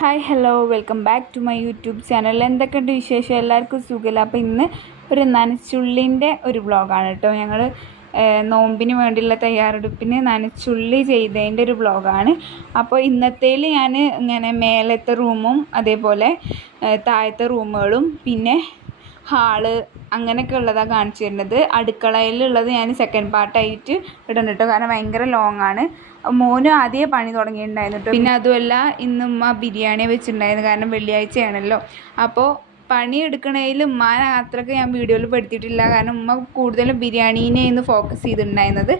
Hi hello welcome back to my YouTube channel എന്തൊക്കെയുണ്ട് വിശേഷം? എല്ലാവർക്കും സുഖമില്ല അപ്പോൾ ഇന്ന് ഒരു നനച്ചുള്ളിന്റെ ഒരു വ്ളോഗാണ് കേട്ടോ. ഞങ്ങൾ നോമ്പിന് വേണ്ടിയുള്ള തയ്യാറെടുപ്പിന് നനച്ചുള്ളി ചെയ്തതിന്റെ ഒരു വ്ളോഗാണ് അപ്പോൾ ഇന്നത്തേൽ ഞാൻ ഇങ്ങനെ മേലത്തെ റൂമും അതേപോലെ താഴത്തെ റൂമുകളും പിന്നെ ഹാൾ അങ്ങനെയൊക്കെ ഉള്ളതാണ് കാണിച്ചു തരുന്നത്. അടുക്കളയിലുള്ളത് ഞാൻ സെക്കൻഡ് പാർട്ടായിട്ട് ഇടണം കേട്ടോ കാരണം ഭയങ്കര ലോങ് ആണ്. മോനും ആദ്യമേ പണി തുടങ്ങിയിട്ടുണ്ടായിരുന്നു കേട്ടോ പിന്നെ അതുമല്ല ഇന്നുമ്മ ബിരിയാണി വെച്ചിട്ടുണ്ടായിരുന്നു. കാരണം വെള്ളിയാഴ്ചയാണല്ലോ. അപ്പോൾ പണി എടുക്കണതിൽ ഉമ്മാനെ അത്രയ്ക്ക് ഞാൻ വീഡിയോയിൽ പെടുത്തിയിട്ടില്ല. കാരണം ഉമ്മ കൂടുതലും ബിരിയാണീനെയായിരുന്നു ഫോക്കസ് ചെയ്തിട്ടുണ്ടായിരുന്നത്.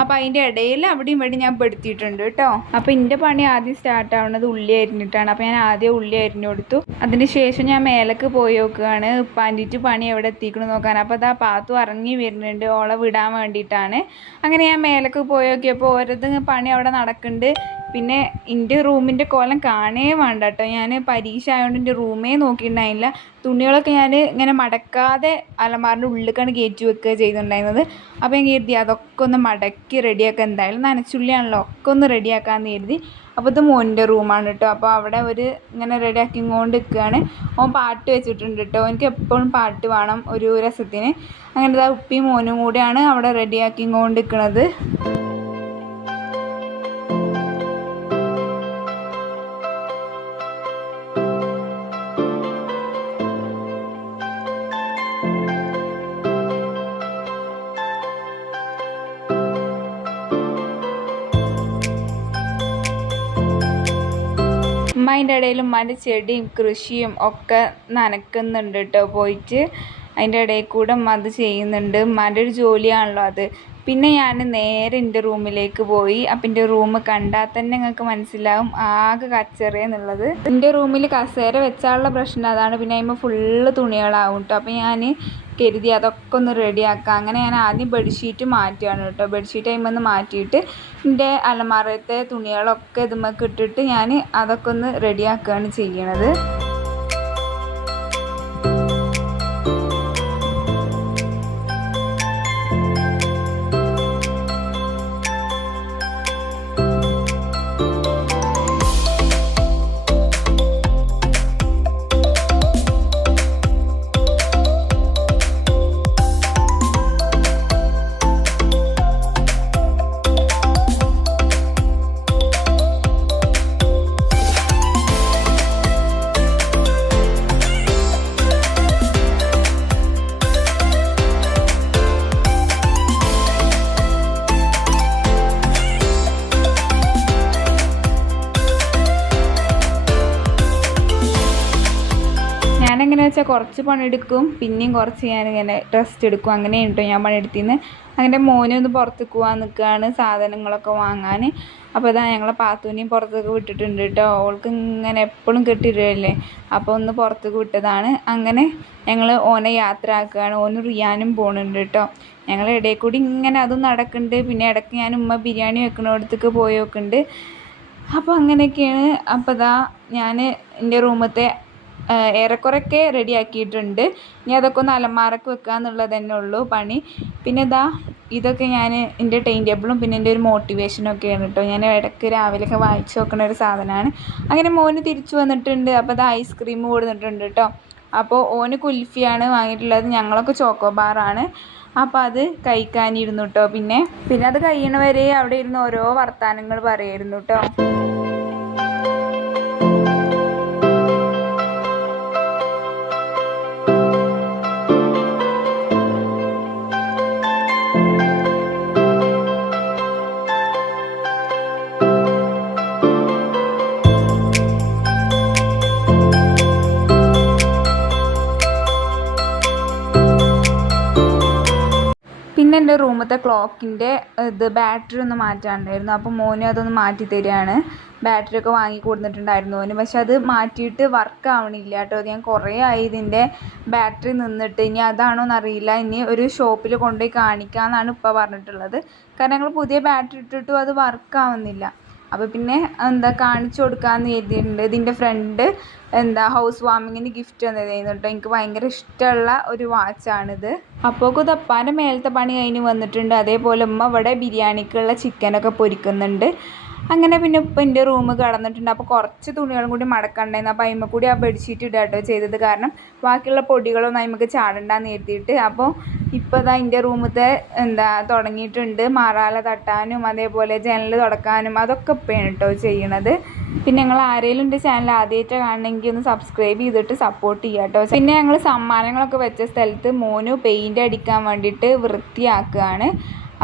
അപ്പോൾ അതിന്റെ ഇടയിൽ അവിടെയും ഇവിടെയും ഞാൻ പെടുത്തിയിട്ടുണ്ട് കേട്ടോ. അപ്പോൾ എന്റെ പണി ആദ്യം സ്റ്റാർട്ട് ആവുന്നത് ഉള്ളി അരിഞ്ഞിട്ടാണ്. അപ്പോൾ ഞാൻ ആദ്യം ഉള്ളി അരിഞ്ഞു കൊടുത്തു. അതിന് ശേഷം ഞാൻ മേലക്ക് പോയി നോക്കുകയാണ്. പാന്റിറ്റ് പണി എവിടെ എത്തിക്കണം നോക്കാൻ. അപ്പോൾ അതാ പാത്തു ഇറങ്ങി വരുന്നുണ്ട്. ഓളെ വിടാൻ വേണ്ടിയിട്ടാണ്. അങ്ങനെ ഞാൻ മേലക്ക് പോയി നോക്കിയപ്പോൾ ഓരോരുത്തർ പണി അവിടെ നടക്കുന്നുണ്ട്. പിന്നെ എന്റെ റൂമിന്റെ കോലം കാണേ വേണ്ട കേട്ടോ ഞാൻ പരീക്ഷ ആയതുകൊണ്ട് എന്റെ റൂമേ നോക്കിയിട്ടുണ്ടായില്ല തുണികളൊക്കെ ഞാൻ ഇങ്ങനെ മടക്കാതെ അലമാറിന്റെ ഉള്ളിലേക്കാണ് കയറ്റി വെക്കുക ചെയ്തിട്ടുണ്ടായിരുന്നത് അപ്പോൾ ഞാൻ കരുതി അതൊക്കെ ഒന്ന് മടക്കി റെഡിയാക്കുക എന്തായാലും നനച്ചുള്ളിയാണല്ലോ ഒക്കെ ഒന്ന് റെഡിയാക്കാമെന്ന് കരുതി. അപ്പോൾ ഇത് മോന്റെ റൂമാണ് കേട്ടോ അപ്പോൾ അവിടെ ഒരു ഇങ്ങനെ റെഡിയാക്കി കൊണ്ട് നിൽക്കുകയാണ് ഓൻ പാട്ട് വെച്ചിട്ടുണ്ട് കേട്ടോ എനിക്ക് എപ്പോഴും പാട്ട് വേണം ഒരു രസത്തിന്. അങ്ങനെ ഉപ്പിയും മോനും കൂടെയാണ് അവിടെ റെഡിയാക്കി കൊണ്ട് നിൽക്കുന്നത് ഉമ്മ അതിന്റെ ഇടയിൽ ഉമ്മാന്റെ ചെടിയും കൃഷിയും ഒക്കെ നനക്കുന്നുണ്ട് കേട്ടോ പോയിട്ട്. അതിന്റെ ഇടയിൽ കൂടെ ഉമ്മ അത് ചെയ്യുന്നുണ്ട്. ഉമ്മാന്റെ ഒരു ജോലിയാണല്ലോ അത്. പിന്നെ ഞാൻ നേരെ എന്റെ റൂമിലേക്ക് പോയി. അപ്പം എന്റെ റൂം കണ്ടാൽ തന്നെ നിങ്ങൾക്ക് മനസ്സിലാവും ആകെ കച്ചറയെന്നുള്ളത് എന്റെ റൂമിൽ കസേര വെച്ചാലുള്ള പ്രശ്നം അതാണ്. പിന്നെ അതിമ്പോൾ ഫുള്ള് തുണികളാവും കേട്ടോ അപ്പം ഞാൻ കരുതി അതൊക്കെ ഒന്ന് റെഡിയാക്കാം അങ്ങനെ ഞാൻ ആദ്യം ബെഡ്ഷീറ്റ് മാറ്റുകയാണ് കേട്ടോ ബെഡ്ഷീറ്റ് അതിൽ നിന്ന് മാറ്റിയിട്ട് എന്റെ അലമാറത്തെ തുണികളൊക്കെ ഇതുമ്മക്ക് ഇട്ടിട്ട് ഞാൻ അതൊക്കെ ഒന്ന് റെഡിയാക്കുകയാണ് ചെയ്യണത്. കുറച്ച് പണിയെടുക്കും. പിന്നെയും കുറച്ച് ഞാനിങ്ങനെ റെസ്റ്റ് എടുക്കും. അങ്ങനെ കേട്ടോ ഞാൻ പണിയെടുത്തിന്ന് അങ്ങനെ മോനെ ഒന്ന് പുറത്തേക്ക് പോകാൻ നിൽക്കുകയാണ് സാധനങ്ങളൊക്കെ വാങ്ങാൻ അപ്പോൾ ഇതാ ഞങ്ങളെ പാത്തൂനെയും പുറത്തേക്ക് വിട്ടിട്ടുണ്ട് കേട്ടോ. ഓൾക്ക് ഇങ്ങനെ എപ്പോഴും കിട്ടിയിട്ടില്ലേ അപ്പോൾ ഒന്ന് പുറത്തേക്ക് വിട്ടതാണ്. അങ്ങനെ ഞങ്ങൾ ഓനെ യാത്ര ആക്കുകയാണ് ഓന് റിയാനും പോകുന്നുണ്ട് കേട്ടോ. ഞങ്ങൾ ഇടയിൽ കൂടി ഇങ്ങനെ അതും നടക്കുന്നുണ്ട്. പിന്നെ ഇടയ്ക്ക് ഞാൻ ഉമ്മ ബിരിയാണി വെക്കുന്നിടത്തേക്ക് പോയി നോക്കുന്നുണ്ട് അപ്പോൾ അങ്ങനെയൊക്കെയാണ്. അപ്പോൾ ഇതാ ഞാൻ എന്റെ റൂമത്തെ ഏറെക്കുറെയൊക്കെ റെഡിയാക്കിയിട്ടുണ്ട്. ഇനി അതൊക്കെ ഒന്ന് അലമാരക്ക് വെക്കുക എന്നുള്ളത് തന്നെ ഉള്ളൂ പണി. പിന്നെ ഇതാ ഇതൊക്കെ ഞാൻ എന്റെ ടൈം ടേബിളും പിന്നെ എന്റെ ഒരു മോട്ടിവേഷനും ഒക്കെയാണ് കേട്ടോ ഞാൻ ഇടയ്ക്ക് രാവിലെയൊക്കെ വായിച്ചു നോക്കുന്ന ഒരു സാധനമാണ്. അങ്ങനെ മോന് തിരിച്ചു വന്നിട്ടുണ്ട്. അപ്പോൾ അത് ഐസ്ക്രീം കൊടുത്തിട്ടുണ്ട് കേട്ടോ അപ്പോൾ ഓന് കുൽഫിയാണ് വാങ്ങിയിട്ടുള്ളത്. ഞങ്ങളൊക്കെ ചോക്കോ ബാറാണ് അപ്പോൾ അത് കഴിക്കാനിരുന്നു കേട്ടോ പിന്നെ പിന്നെ അത് കഴിയണവരെ അവിടെ ഇരുന്ന് ഓരോ വർത്തമാനങ്ങൾ പറയായിരുന്നു കേട്ടോ റൂമത്തെ ക്ലോക്കിന്റെ ഇത് ബാറ്ററി ഒന്ന് മാറ്റാനുണ്ടായിരുന്നു അപ്പോൾ മോന് അതൊന്ന് മാറ്റി തരികയാണ്. ബാറ്ററി ഒക്കെ വാങ്ങി കൊടുത്തിട്ടുണ്ടായിരുന്നു മോന്. പക്ഷെ അത് മാറ്റിയിട്ട് വർക്ക് ആവണില്ല കേട്ടോ. ഞാൻ കുറേ ആയി ഇതിന്റെ ബാറ്ററി നിന്നിട്ട്. ഇനി അതാണോ എന്നറിയില്ല ഇനി ഒരു ഷോപ്പിൽ കൊണ്ടുപോയി കാണിക്കാമെന്നാണ് ഇപ്പോൾ പറഞ്ഞിട്ടുള്ളത്. കാരണം ഞങ്ങൾ പുതിയ ബാറ്ററി ഇട്ടിട്ടും അത് വർക്ക് ആവുന്നില്ല. അപ്പോൾ പിന്നെ എന്താ കാണിച്ചു കൊടുക്കാമെന്ന് കരുതിയിട്ടുണ്ട്. ഇതിന്റെ ഫ്രണ്ട് എന്താ ഹൗസ് വാമിങ്ങിന് ഗിഫ്റ്റ് തന്നതായിരുന്നു കേട്ടോ എനിക്ക് ഭയങ്കര ഇഷ്ടമുള്ള ഒരു വാച്ചാണിത് അപ്പോൾ കുതപ്പാന്റെ മേലത്തെ പണി കഴിഞ്ഞ് വന്നിട്ടുണ്ട്. അതേപോലെ ഉമ്മ ഇവിടെ ബിരിയാണിക്കുള്ള ചിക്കനൊക്കെ പൊരിക്കുന്നുണ്ട്. അങ്ങനെ പിന്നെ ഇപ്പം എന്റെ റൂം കടന്നിട്ടുണ്ട്. അപ്പോൾ കുറച്ച് തുണികളും കൂടി മടക്കണ്ടായിരുന്നു. അപ്പോൾ അതിന്മേൽ കൂടി ആ ബെഡ്ഷീറ്റ് ഇടുക കേട്ടോ ചെയ്തത്. കാരണം ബാക്കിയുള്ള പൊടികളൊന്നും അതിന്മേൽ ചാടണ്ടെന്ന് എഴുതിയിട്ട് അപ്പോൾ ഇപ്പോൾ ഇതാ എന്റെ റൂമത്തെ എന്താ തുടങ്ങിയിട്ടുണ്ട്. മാറാല തട്ടാനും അതേപോലെ ജനൽ തുടക്കാനും അതൊക്കെ ഇപ്പോഴാണ് കേട്ടോ ചെയ്യണത്. പിന്നെ ഞങ്ങൾ ആരെങ്കിലും എന്റെ ചാനൽ ആദ്യമായിട്ട് കാണണമെങ്കിൽ ഒന്ന് സബ്സ്ക്രൈബ് ചെയ്തിട്ട് സപ്പോർട്ട് ചെയ്യുക കേട്ടോ പിന്നെ ഞങ്ങൾ സമ്മാനങ്ങളൊക്കെ വെച്ച സ്ഥലത്ത് മോനു പെയിന്റ് അടിക്കാൻ വേണ്ടിയിട്ട് വൃത്തിയാക്കുകയാണ്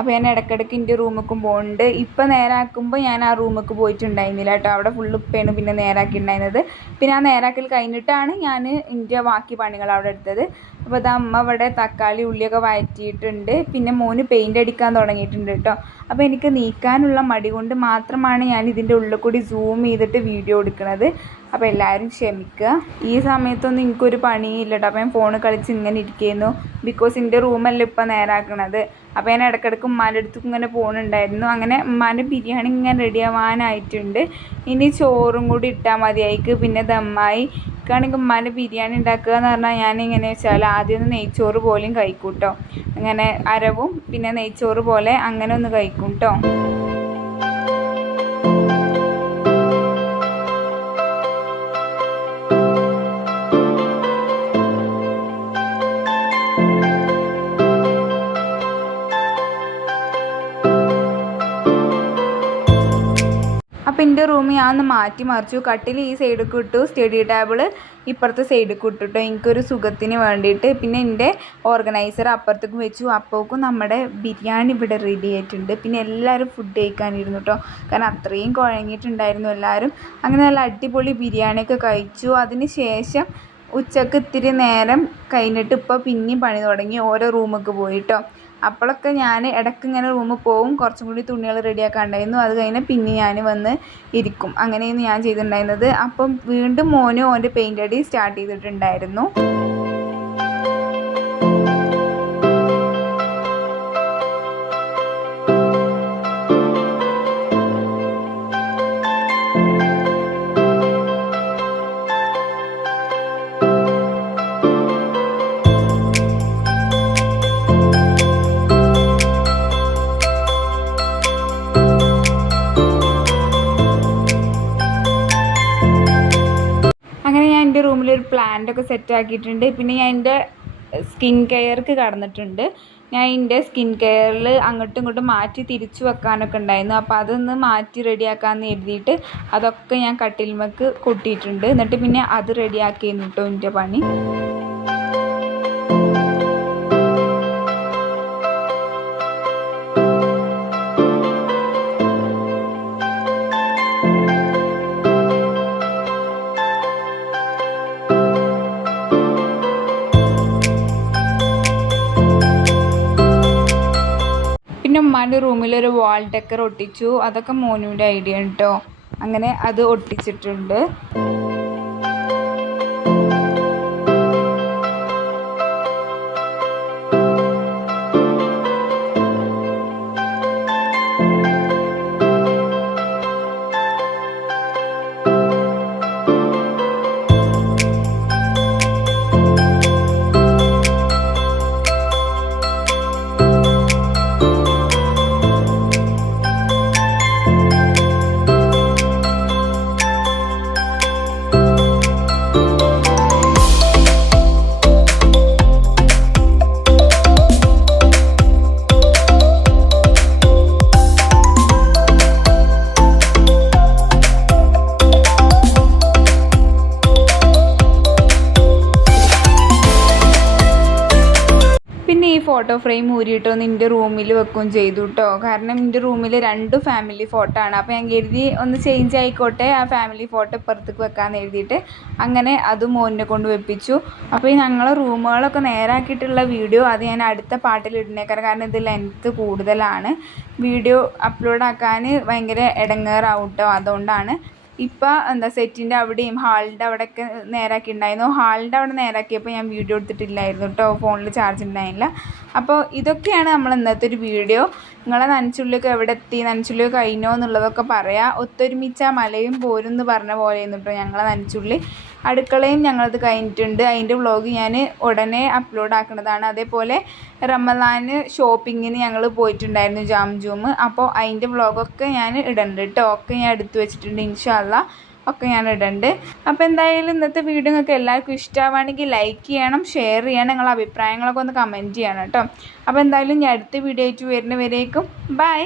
അപ്പോൾ ഞാൻ ഇടയ്ക്കിടയ്ക്ക് എന്റെ റൂമിലേക്കും പോകുന്നുണ്ട് ഇപ്പം നേരാക്കുമ്പോൾ ഞാൻ ആ റൂമിലേക്ക് പോയിട്ടുണ്ടായിരുന്നില്ല കേട്ടോ. അവിടെ ഫുള്ള് ഉപ്പയാണ് പിന്നെ നേരാക്കി നേരാക്കിയിട്ടുണ്ടായിരുന്നത് പിന്നെ ആ നേരാക്കൽ കഴിഞ്ഞിട്ടാണ് ഞാൻ എന്റെ ബാക്കി പണികൾ അവിടെ എടുത്തത്. അപ്പോൾ അത് അമ്മ ഇവിടെ തക്കാളി ഉള്ളിയൊക്കെ വഴറ്റിയിട്ടുണ്ട് പിന്നെ മോന് പെയിന്റ് അടിക്കാൻ തുടങ്ങിയിട്ടുണ്ട് കേട്ടോ. അപ്പോൾ എനിക്ക് നീക്കാനുള്ള മടി കൊണ്ട് മാത്രമാണ് ഞാൻ ഇതിന്റെ ഉള്ളിൽ കൂടി സൂം ചെയ്തിട്ട് വീഡിയോ എടുക്കുന്നത് അപ്പോൾ എല്ലാവരും ക്ഷമിക്കുക ഈ സമയത്തൊന്നും എനിക്കൊരു പണിയില്ല കേട്ടോ. അപ്പോൾ ഞാൻ ഫോണ് കളിച്ച് ഇങ്ങനെ ഇരിക്കുന്നു. ബിക്കോസ് എന്റെ റൂമല്ല ഇപ്പം നേരാക്കണത്. അപ്പോൾ ഞാൻ ഇടയ്ക്കിടയ്ക്ക് ഉമ്മാന്റെ അടുത്തേക്ക് ഇങ്ങനെ പോകുന്നുണ്ടായിരുന്നു അങ്ങനെ ഉമ്മാന്റെ ബിരിയാണി ഇങ്ങനെ റെഡി ആവാനായിട്ടുണ്ട് ഇനി ചോറും കൂടി ഇട്ടാൽ മതിയായിക്ക് പിന്നെ ദമ്മായി. എനിക്കാണെങ്കിൽ ഉമ്മാന്റെ ബിരിയാണി ഉണ്ടാക്കുക എന്ന് പറഞ്ഞാൽ ഞാൻ ഇങ്ങനെ വെച്ചാൽ ആദ്യം ഒന്ന് നെയ്ച്ചോറ് പോലെയും കഴിക്കും കേട്ടോ അങ്ങനെ അരവും പിന്നെ നെയ്ച്ചോറ് പോലെ അങ്ങനെ ഒന്ന് കഴിക്കും കേട്ടോ എന്റെ റൂം ഞാൻ മാറ്റി മറിച്ചു. കട്ടിൽ ഈ സൈഡിൽ ഇട്ടു. സ്റ്റഡി ടേബിൾ ഇപ്പുറത്തെ സൈഡിൽ ഇട്ടു കേട്ടോ എനിക്കൊരു സുഖത്തിന് വേണ്ടിയിട്ട് പിന്നെ എന്റെ ഓർഗനൈസർ അപ്പുറത്തേക്ക് വെച്ചു. അപ്പോക്കും നമ്മുടെ ബിരിയാണി ഇവിടെ റെഡി ആയിട്ടുണ്ട്. പിന്നെ എല്ലാവരും ഫുഡ് കഴിക്കാനിരുന്നു കേട്ടോ കാരണം അത്രയും കുഴങ്ങിയിട്ടുണ്ടായിരുന്നു എല്ലാവരും. അങ്ങനെ നല്ല അടിപൊളി ബിരിയാണിയൊക്കെ കഴിച്ചു. അതിന് ശേഷം ഉച്ചയ്ക്ക് ഇത്തിരി നേരം കഴിഞ്ഞിട്ട് ഇപ്പോൾ പിന്നെയും പണി തുടങ്ങി. ഓരോ റൂമൊക്കെ പോയിട്ടോ അപ്പോഴൊക്കെ ഞാൻ ഇടയ്ക്ക് ഇങ്ങനെ റൂമിൽ പോവും. കുറച്ചും കൂടി തുണികൾ റെഡിയാക്കാൻ ഉണ്ടായിരുന്നു. അത് കഴിഞ്ഞാൽ പിന്നെ ഞാൻ വന്ന് ഇരിക്കും. അങ്ങനെയാണ് ഞാൻ ചെയ്തിട്ടുണ്ടായിരുന്നത്. അപ്പം വീണ്ടും മോന് ഓന്റെ പെയിന്റ് അടി സ്റ്റാർട്ട് ചെയ്തിട്ടുണ്ടായിരുന്നു. റൂമിൽ ഒരു പ്ലാന്റ് ഒക്കെ സെറ്റ് ആക്കിയിട്ടുണ്ട് പിന്നെ ഞാൻ എന്റെ സ്കിൻ കെയർക്ക് കടന്നിട്ടുണ്ട്. ഞാൻ എന്റെ സ്കിൻ കെയറിൽ അങ്ങോട്ടും ഇങ്ങോട്ടും മാറ്റി തിരിച്ചു വെക്കാനൊക്കെ ഉണ്ടായിരുന്നു. അപ്പോൾ അതൊന്ന് മാറ്റി റെഡിയാക്കാമെന്ന് എഴുതിയിട്ട് അതൊക്കെ ഞാൻ കട്ടിൽമക്ക് കൊട്ടിയിട്ടുണ്ട്. എന്നിട്ട് പിന്നെ അത് റെഡിയാക്കിയിരുന്നു കേട്ടോ എന്റെ പണി. ഒരു വാൾ ഡെക്കർ ഒട്ടിച്ചു. അതൊക്കെ മോനുവിന്റെ ഐഡിയ കേട്ടോ അങ്ങനെ അത് ഒട്ടിച്ചിട്ടുണ്ട്. ഫോട്ടോ ഫ്രെയിം ഊരിയിട്ടൊന്ന് എന്റെ റൂമിൽ വെക്കുകയും ചെയ്തു കേട്ടോ കാരണം എന്റെ റൂമിൽ രണ്ട് ഫാമിലി ഫോട്ടോ ആണ്. അപ്പോൾ ഞാൻ കരുതി ഒന്ന് ചേഞ്ച് ആയിക്കോട്ടെ ആ ഫാമിലി ഫോട്ടോ ഇപ്പുറത്തേക്ക് വെക്കാമെന്ന് എഴുതിയിട്ട് അങ്ങനെ അത് മോനെ കൊണ്ട് വെപ്പിച്ചു. അപ്പോൾ ഈ ഞങ്ങളെ റൂമുകളൊക്കെ നേരാക്കിയിട്ടുള്ള വീഡിയോ അത് ഞാൻ അടുത്ത പാട്ടിൽ ഇടുന്നേക്കാരം. കാരണം ഇത് ലെങ്ത്ത് കൂടുതലാണ്. വീഡിയോ അപ്ലോഡ് ആക്കാൻ ഭയങ്കര ഇടങ്ങേറാവും കേട്ടോ അതുകൊണ്ടാണ് ഇപ്പം എന്താ സെറ്റിന്റെ അവിടെയും ഹാളിന്റെ അവിടെയൊക്കെ ഉണ്ടായിരുന്നു. ഹാളിന്റെ അവിടെ നേരാക്കിയപ്പോൾ ഞാൻ വീഡിയോ എടുത്തിട്ടില്ലായിരുന്നു കേട്ടോ ഫോണിൽ ചാർജ് ഉണ്ടായില്ല. അപ്പോൾ ഇതൊക്കെയാണ് നമ്മൾ ഇന്നത്തെ ഒരു വീഡിയോ. നിങ്ങളെ നനച്ചുള്ളിയൊക്കെ എവിടെ എത്തി? നനച്ചുള്ളിയൊക്കെ കഴിഞ്ഞോ എന്നുള്ളതൊക്കെ പറയാം. ഒത്തൊരുമിച്ച മലയും പോരും എന്ന് പറഞ്ഞ പോലെയായിരുന്നു കേട്ടോ ഞങ്ങളെ നനച്ചുള്ളി. അടുക്കളയും ഞങ്ങളത് കഴിഞ്ഞിട്ടുണ്ട്. അതിന്റെ വ്ളോഗ് ഞാൻ ഉടനെ അപ്ലോഡ് ആക്കുന്നതാണ്. അതേപോലെ റമദാന് ഷോപ്പിങ്ങിന് ഞങ്ങൾ പോയിട്ടുണ്ടായിരുന്നു ജാം ജൂമ്. അപ്പോൾ അതിന്റെ വ്ളോഗൊക്കെ ഞാൻ ഇടണ്ട് കേട്ടോ ഒക്കെ ഞാൻ എടുത്തു വെച്ചിട്ടുണ്ട്. ഇൻഷാല്ല ഒക്കെ ഞാൻ ഇടണ്ട്. അപ്പോൾ എന്തായാലും ഇന്നത്തെ വീഡിയോ നിങ്ങൾക്ക് എല്ലാവർക്കും ഇഷ്ടമാവുകയാണെങ്കിൽ ലൈക്ക് ചെയ്യണം ഷെയർ ചെയ്യണം നിങ്ങളുടെ അഭിപ്രായങ്ങളൊക്കെ ഒന്ന് കമന്റ് ചെയ്യണം കേട്ടോ അപ്പോൾ എന്തായാലും ഞാൻ അടുത്ത വീഡിയോ ആയിട്ട് വരുന്നവരേക്കും ബൈ